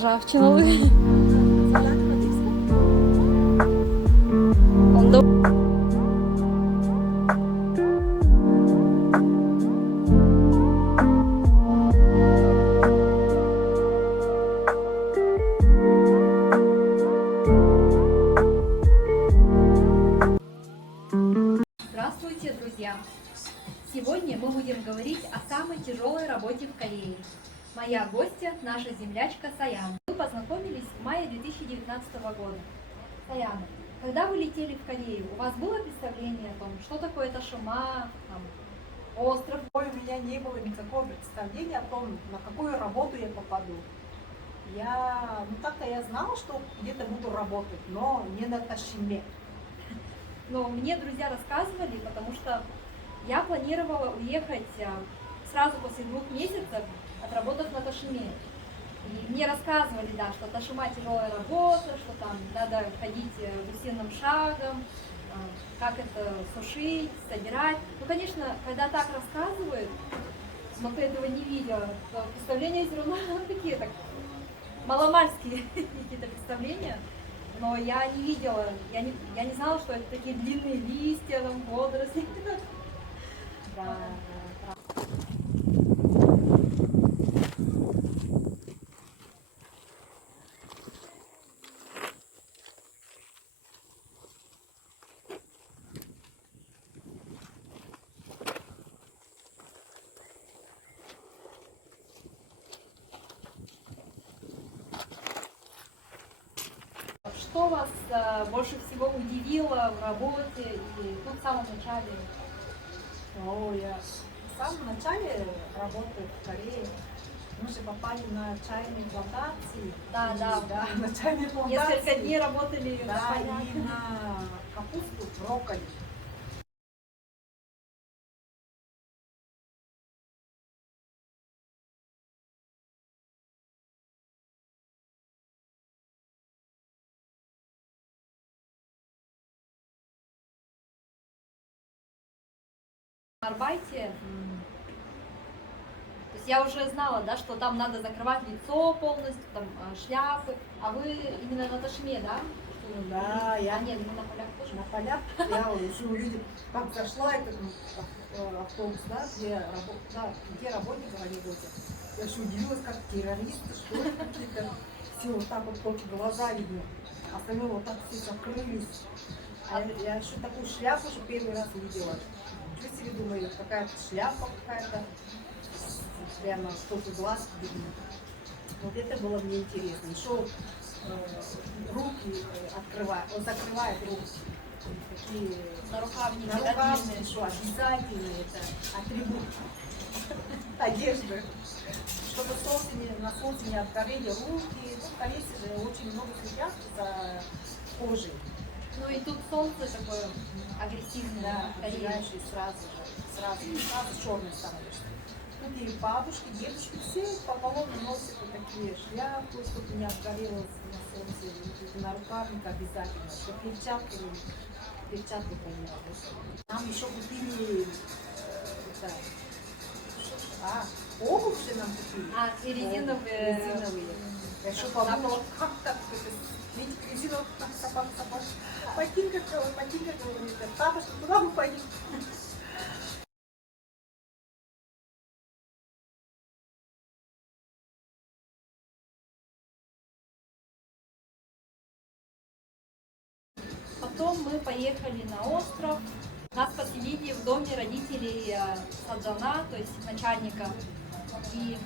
Ржавчина. Здравствуйте, друзья! Сегодня мы будем говорить о самой тяжелой работе в Корее. Моя гостья – наша землячка Саян. Мы познакомились в мае 2019 года. Саян, когда вы летели в Корею, у вас было представление о том, что такое Ташима, остров? У меня не было никакого представления о том, на какую работу я попаду. Так-то я знала, что где-то буду работать, но не на Ташиме. Но мне друзья рассказывали, потому что я планировала уехать сразу после 2 месяцев, отработав на Ташиме. И мне рассказывали, да, что Ташима тяжелая работа, что там надо ходить гусиным шагом, как это сушить, собирать. Ну, конечно, когда так рассказывают, но ты этого не видела, то представления все равно такие, так, маломальские какие-то представления. Но я не видела, я не знала, что это такие длинные листья, там, водоросли. Да. Что вас больше всего удивило в работе и в самом начале? Я в самом начале работы в Корее. Мы же попали на чайные плантации. Да, на чайные плантации. Несколько дней работали да, на полях. и на капусту, брокколи. На Арбайте, то есть я уже знала, да, что там надо закрывать лицо полностью, там шляпы, а вы именно на Ташиме, да? Да, Нет, не на полях тоже. На полях я уже увидела, как зашла этот автобус, да, где работники работают. Я же удивилась, как террористы, что ли, какие-то, все вот так вот только глаза видно, остальное вот так все закрылись. Я еще такую шляпу уже первый раз увидела. Ничего себе, думаю, какая-то шляпа какая-то, прямо только глаз видно. Вот это было мне интересно. Еще руки открывает, он закрывает руки. Такие нарукавники, что обязательно это атрибут одежды. Чтобы на солнце не обгорели руки. Корейцы же очень много следят за кожей. Ну и тут солнце такое агрессивное, обжигающее сразу черный становишься. Тут и бабушки, дедушки, все поголовно носят вот такие шляпы, чтобы не обгорело на солнце, на рукавник обязательно, чтобы перчатки поменялись. Нам еще купили обувь же нам купили. резиновые. Я еще подумала, как так это, видите, резиновых собак. Ботинка говорит, бабушка, куда мы пойдем? Потом мы поехали на остров. Нас поселили в доме родителей Саджана, то есть начальника. И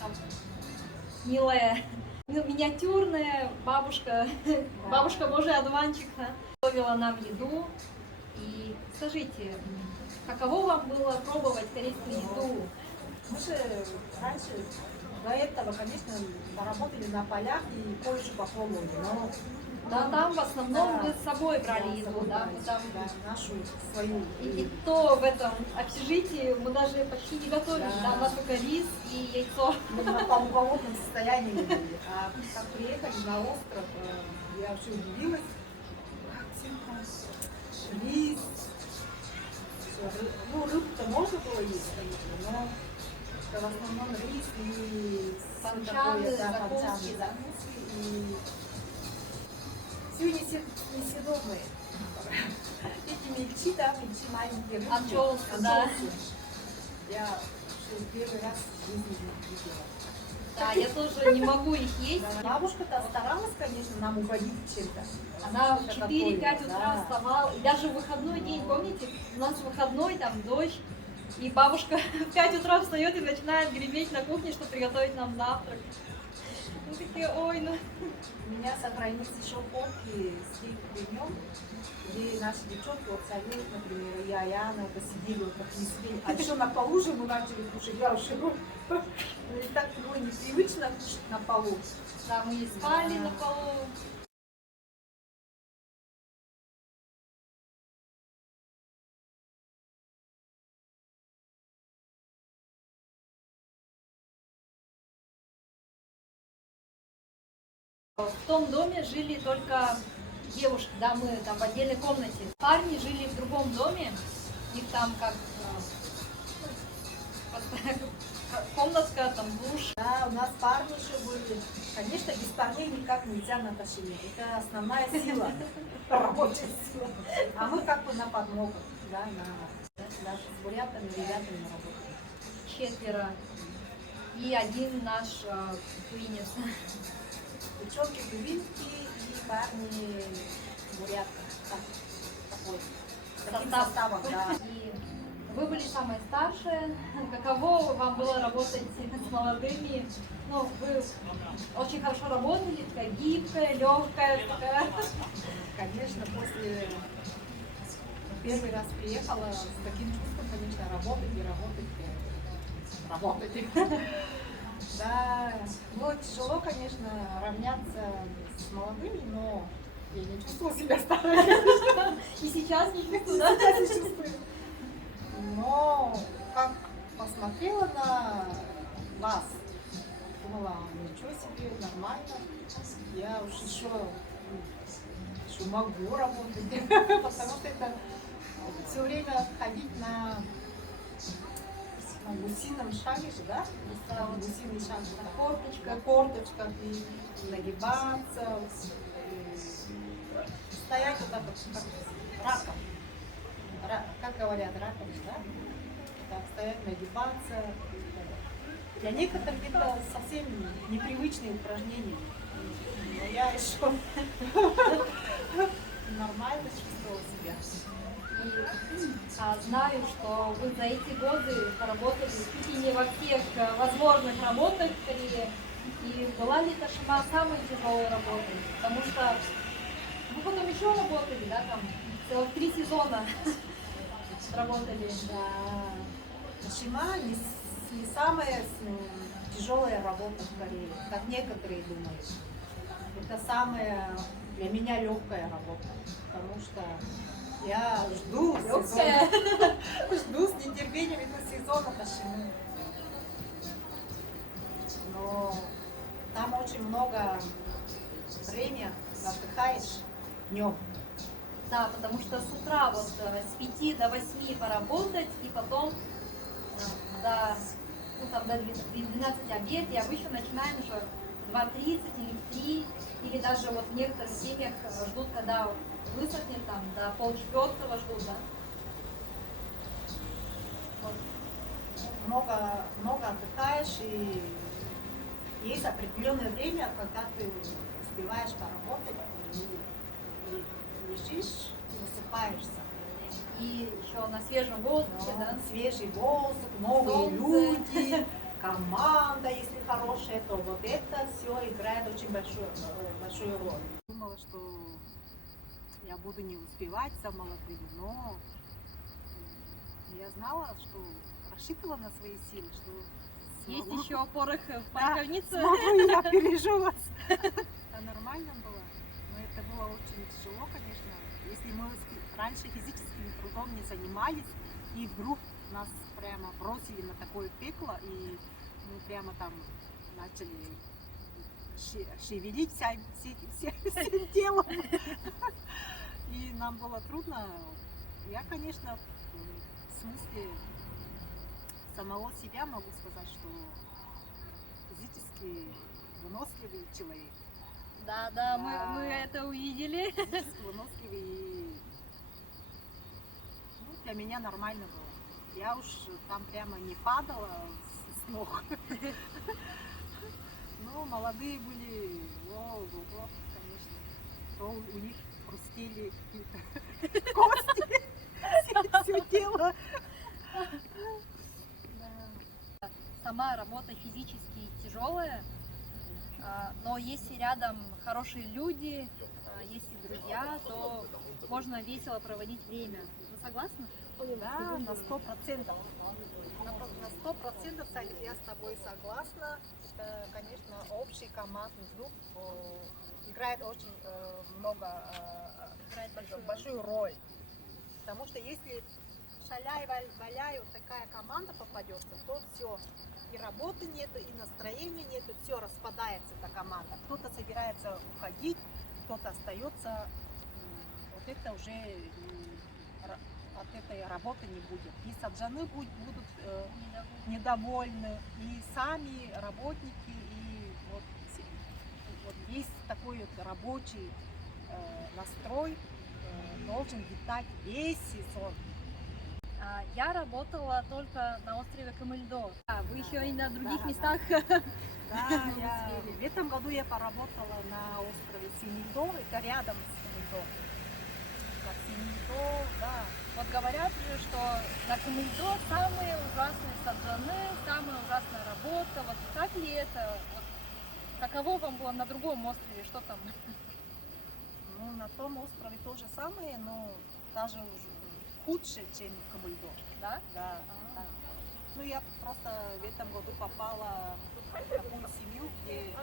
там милая, миниатюрная бабушка, бабушка Божий одуванчик, готовила нам еду. И скажите, каково вам было пробовать корейскую еду? Мы же раньше до этого, конечно, поработали на полях и Польшу попробовали, но Да, там в основном да, мы с собой брали да, с еду, собой да, брали, мы там да, нашу свою. и то в этом общежитии мы даже почти не готовили, Да. да, у нас только рис и яйцо. Мы на полуголодном состоянии были. А как приехали на остров, я вообще удивилась, как все там рис. Ну, рыбу-то можно было есть, конечно, но в основном рис и Банчаны, да, закуски, банчаны, да. закуски и все несъедобные. Эти мельчи, да, мельчи маленькие рыбки. Анчоусы, да. Я вообще первый раз в жизни видела. Да, я тоже не могу их есть. Да, бабушка-то старалась, конечно, нам угодить чем-то. Она в Что-то 4-5 такое, утра да. вставала. И даже в выходной день, помните, у нас выходной, там дождь. И бабушка в 5 утра встает и начинает греметь на кухне, чтобы приготовить нам завтрак. Мы такие, ой, ну. У меня сохранились еще фотки с тех времен, где наши девчонки, вот Салют, например, я и Анна, посидели, вот так не сидели. А еще на полу же мы начали кушать. Я уже и так было непривычно кушать на полу. Да, мы и спали на полу. В том доме жили только девушки, да, мы там в отдельной комнате. Парни жили в другом доме, их там как комнатка, там душ. Да, у нас парни еще были. Конечно, без парней никак нельзя на Ташине. Это основная сила, рабочая сила. А мы как бы на подмогу, да, даже с бурятами, ребятами работаем. 4. И один наш туинец. Девчонки тувинки и парни бурятка. Так, такой. Таким составом, да. И вы были самые старшие. Каково вам было работать с молодыми? Ну, вы очень хорошо работали, такая гибкая, легкая, такая. Конечно, после первый раз приехала с таким чувством, конечно, работать и работать. Работать. Да, было тяжело, конечно, равняться с молодыми, но я не чувствовала себя старой. И сейчас не чувствую, да? Сейчас не чувствую. Но как посмотрела на вас, думала, ничего себе, нормально. Я уж еще могу работать, потому что это все время ходить на гусином шаге же, да? Гусиный шаг, на корточках и нагибаться, стоять вот так вот, как раком. Как говорят, раком, да? Так, стоять, нагибаться. Для некоторых это совсем непривычные упражнения. Но я еще нормально чувствовала себя. Знаю, что вы за эти годы поработали чуть ли не во всех возможных работах в Корее. И была ли Ташима самой тяжелой работой? Потому что вы потом еще работали, да, там целых 3 сезона работали. Да. Ташима не самая тяжелая работа в Корее, как некоторые думают. Это самая для меня легкая работа, потому что я жду сезона, жду с нетерпением этого сезона Ташимы. Но там очень много времени отдыхаешь днем. Да, потому что с утра вот с 5 до 8 поработать, и потом до, ну, там, до 12 обед, и обычно начинаем уже в 2:30 или в 3, или даже вот в некоторых семьях ждут, когда высохнет, там, до 3:30 ждут, да? Вот. Много отдыхаешь, и есть определенное время, когда ты успеваешь поработать, и лежишь, высыпаешься. И еще на свежем воздухе, да? Свежий воздух, новые Солнце. люди, команда, если хорошая, то вот это все играет очень большую роль. Думала, что я буду не успевать за молодыми, но я знала, что рассчитывала на свои силы, что еще порох в пороховнице. Смогу, я пережу вас. Это нормально было, но это было очень тяжело, конечно. Если мы раньше физическим трудом не занимались, и вдруг нас прямо бросили на такое пекло, и мы прямо там начали шевелить всем телом. И нам было трудно. Я, конечно, в смысле самого себя могу сказать, что физически выносливый человек. Да, Да. мы это увидели. Физически выносливый. И, ну, для меня нормально было. Я уж там прямо не падала с ног. Ну, молодые были, ого, конечно. То у них хрустели какие-то кости, все тело. Сама работа физически тяжелая, но если рядом хорошие люди, если друзья, то можно весело проводить время. Вы согласны? Да, на 100%. На 100% Саня, я с тобой согласна. Это, конечно, общий командный дух играет очень большую роль. Потому что если шаляй-валяй, вот такая команда попадется, то все. И работы нету, и настроения нету, все распадается эта команда. Кто-то собирается уходить, кто-то остается. Вот это уже от этой работы не будет. И саджаны будут недовольны, и сами работники, и вот есть такой вот рабочий настрой, должен витать весь сезон. Я работала только на острове Камыльдо. Вы еще и на других Да, местах? Да, в этом году я поработала на острове Семильдо, это рядом с Камыльдо. Семильдо, да. Вот говорят же, что на Камыльдо самые ужасные саджаны, самая ужасная работа. Вот так ли это? Вот, каково вам было на другом острове? Что там? Ну, на том острове то же самое, но даже уже худше, чем Камыльдо. Да? Да, да. Ну, я просто в этом году попала в такую семью, где,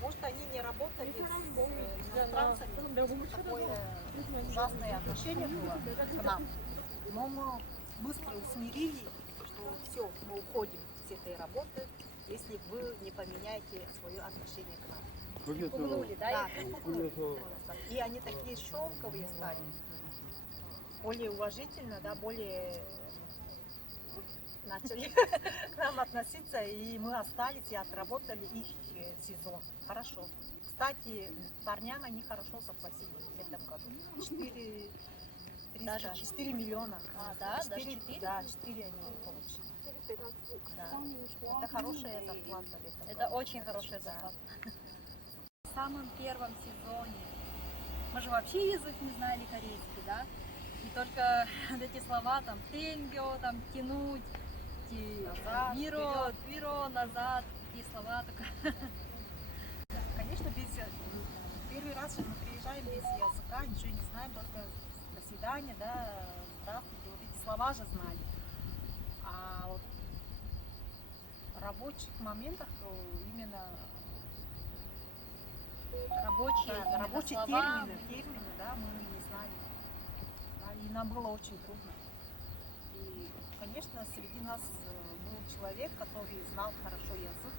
может, они не работали с иностранцами, такое ужасное отношение было к нам. Но мы быстро усмирили, что все, мы уходим с этой работы, если вы не поменяете свое отношение к нам. Пугнули, да? Да, пугнули. И они такие шелковые стали. Более уважительно, да, более начали к нам относиться, и мы остались и отработали их сезон. Хорошо. Кстати, парням они хорошо заплатили в этом году. 4 миллиона. Да? Даже 4? Да, 4 они получили. Да. Это хорошая зарплата. Это очень хорошая зарплата. В самом первом сезоне мы же вообще язык не знали корейский, да? И только эти слова там тенгё, там тянуть, Назад, вперед, назад, такие слова только. Конечно, первый раз мы приезжаем без языка, ничего не знаем, только до свидания, да, здравствуйте, вот эти слова же знали. А вот в рабочих моментах именно рабочие термины, да, мы не знали. И нам было очень трудно. И, конечно, среди нас был человек, который знал хорошо язык,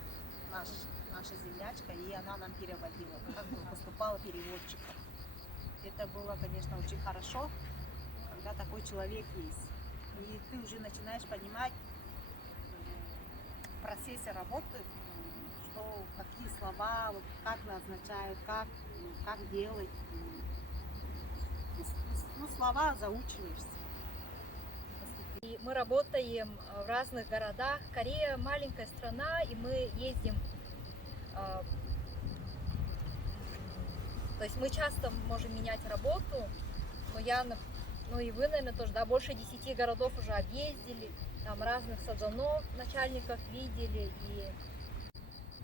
наша землячка, и она нам переводила, как бы поступала переводчиком. Это было, конечно, очень хорошо, когда такой человек есть. И ты уже начинаешь понимать в процессе работы, что какие слова, вот, как означают, как делать. Ну, слова заучиваешься. И мы работаем в разных городах. Корея маленькая страна, и мы ездим. То есть мы часто можем менять работу, но ну и вы, наверное, тоже, да, больше 10 городов уже объездили, там разных саджанов, начальников видели.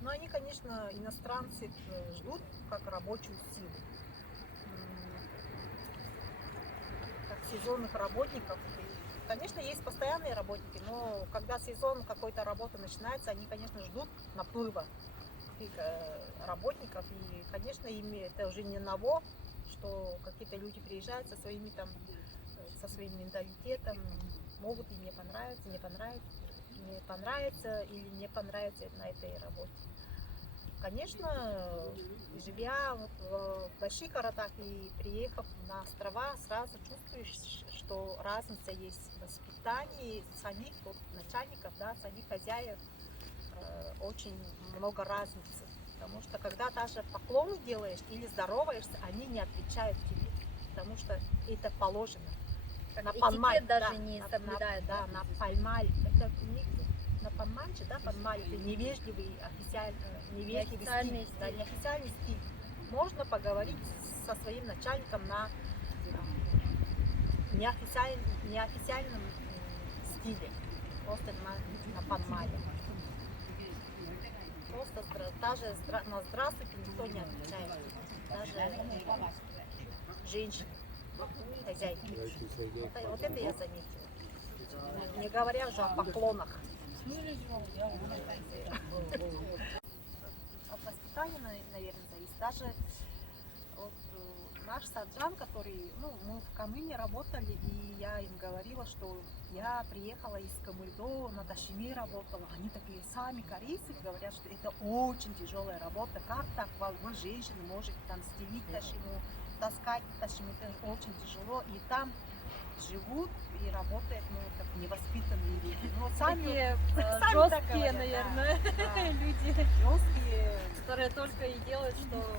Но они, конечно, иностранцы ждут как рабочую силу. Как сезонных работников Конечно, есть постоянные работники, но когда сезон какой-то работы начинается, они, конечно, ждут наплыва работников. И, конечно, им это уже не ново, что какие-то люди приезжают со своими там, со своим менталитетом, могут им не понравиться, не понравится или не понравится на этой работе. Конечно, живя вот в больших городах и приехав на острова, сразу чувствуешь, что разница есть в воспитании самих вот, начальников, да, самих хозяев, очень много разницы. Потому что когда даже поклоны делаешь или здороваешься, они не отвечают тебе, потому что это положено. На Этикет даже да, не соблюдают. Да, на пальмаль. Это у них на пальмальче, да, пальмаль, это невежливый, невежливый Неофициальный стиль. Да, неофициальный стиль. Можно поговорить со своим начальником на неофициальном стиле, просто на пальмале. Просто даже на здравствуйте никто не отвечает. Даже женщины, хозяйки. Вот это я заметила. Не говоря уже о поклонах. От воспитания, наверное, зависит. Даже вот наш саджан, который, ну, мы в Камыне работали, и я им говорила, что я приехала из Камыльдо, на Ташиме работала. Они такие, сами корейцы говорят, что это очень тяжелая работа. Как так вы, женщины, можете там стелить Ташиму, таскать Ташиму, это очень тяжело. И там живут и работают, ну, как невоспитанные люди. Ну, Такие сами так жесткие, говорят, наверное, да. люди, Жесткие, которые только и делают, что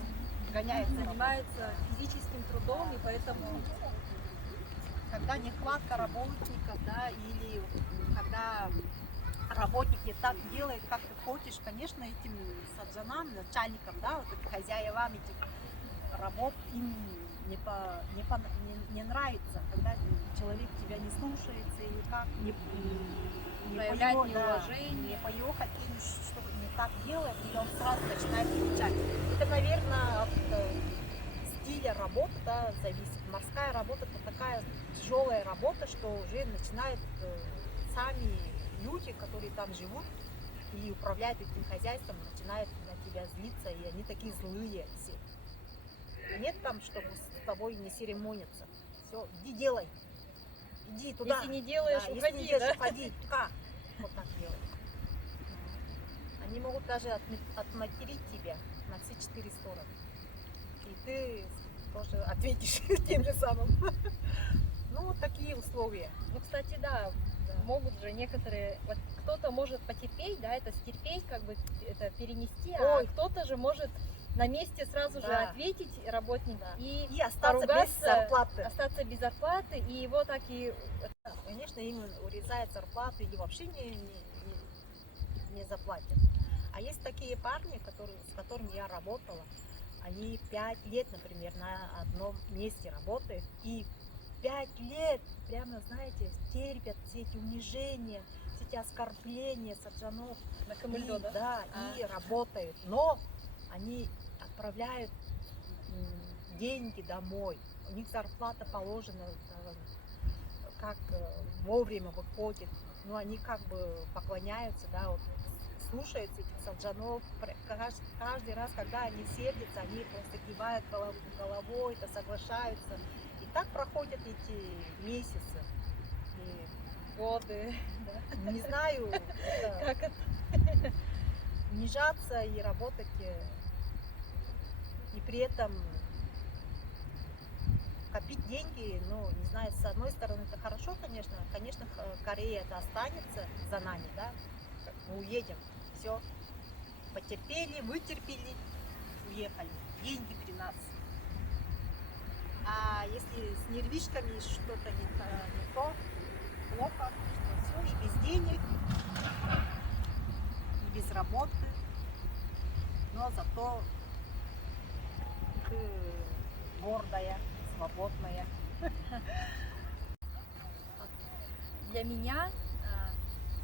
гоняются. занимаются физическим трудом, и поэтому Когда нехватка работников, да, или когда работник не так делает, как ты хочешь, конечно, этим саджанам, начальникам, да, вот этим хозяевам этих работ им не нравится, когда человек тебя не слушается или как, не проявляет поё- да, неуважение. не поехать, или что-то не так делает, и он сразу начинает кричать. Это, наверное, от стиля работы, да, зависит. Морская работа — это такая тяжелая работа, что уже начинают сами люди, которые там живут и управляют этим хозяйством, начинают на тебя злиться, и они такие злые все. Нет там, чтобы с тобой не церемониться. Все, иди делай. Иди туда. если не делаешь, Да, уходи, если не делаешь, да? уходи. Как? Вот так делать. Они могут даже отматерить тебя на все 4 стороны. И ты тоже ответишь тем же самым. Ну, вот такие условия. Ну, кстати, да, могут же некоторые, вот кто-то может потерпеть, да, это стерпеть, как бы это перенести, Ой. а кто-то же может на месте сразу же Да. ответить работник Да. и И остаться без поругаться, зарплаты. остаться без зарплаты, и его так и Конечно, им урезают зарплату или вообще не заплатят. А есть такие парни, с которыми я работала, они 5 лет, например, на одном месте работают, и 5 лет, прямо, знаете, терпят все эти унижения, все эти оскорбления саджанов. на Камыльдо, да? Да, и работают. Но они отправляют деньги домой. У них зарплата положена, как вовремя выходит. Ну, они как бы поклоняются, да, вот, слушаются этих саджанов. Каждый раз, когда они сердятся, они просто кивают головой, это соглашаются. И так проходят эти месяцы. И Годы. не знаю, это Как это? унижаться и работать, и при этом копить деньги, ну, не знаю, с одной стороны это хорошо, конечно, Корея это останется за нами, да, мы уедем, все, потерпели, вытерпели, уехали, деньги при нас. А если с нервишками что-то не то, плохо, все, и без денег, и без работы, но зато ты гордая, свободная. Для меня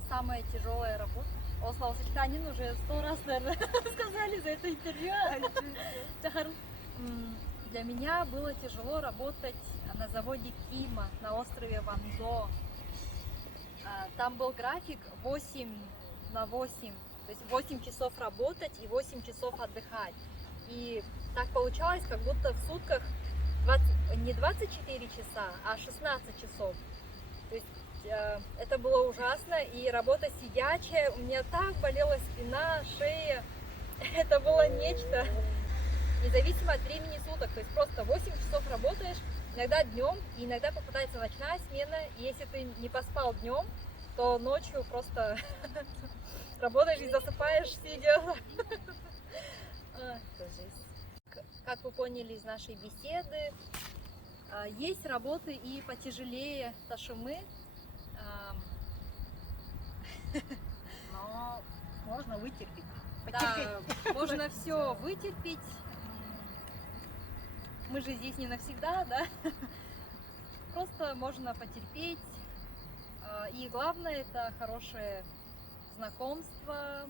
самая тяжелая работа. О, словосочетание уже 100 раз, наверное, сказали за это интервью. Для меня было тяжело работать на заводе Кима на острове Ванзо. Там был график 8 на 8, то есть 8 часов работать и 8 часов отдыхать. И так получалось, как будто в сутках не 24 часа, а 16 часов. То есть это было ужасно, и работа сидячая, у меня так болела спина, шея, это было нечто, независимо от времени суток, то есть просто 8 часов работаешь, иногда днем, и иногда попадается ночная смена, и если ты не поспал днем, то ночью просто работаешь и засыпаешь, сидя. Как вы поняли из нашей беседы, есть работы и потяжелее ташумы, Но можно вытерпеть. да, можно все вытерпеть. Мы же здесь не навсегда, да? Просто можно потерпеть. И главное это хорошее знакомство,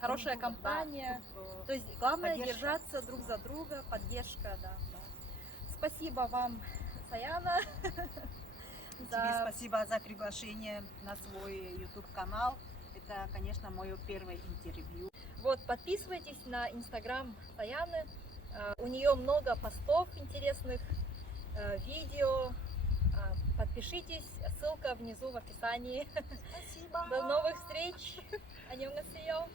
хорошая компания. То есть главное Поддержка. держаться друг за друга, поддержка, да. Спасибо вам, Саяна. Тебе спасибо за приглашение на свой YouTube канал. Это, конечно, мое первое интервью. Вот, подписывайтесь на инстаграм Саяны. У нее много постов интересных, видео. Подпишитесь, ссылка внизу в описании. Спасибо. До новых встреч. 안녕하세요.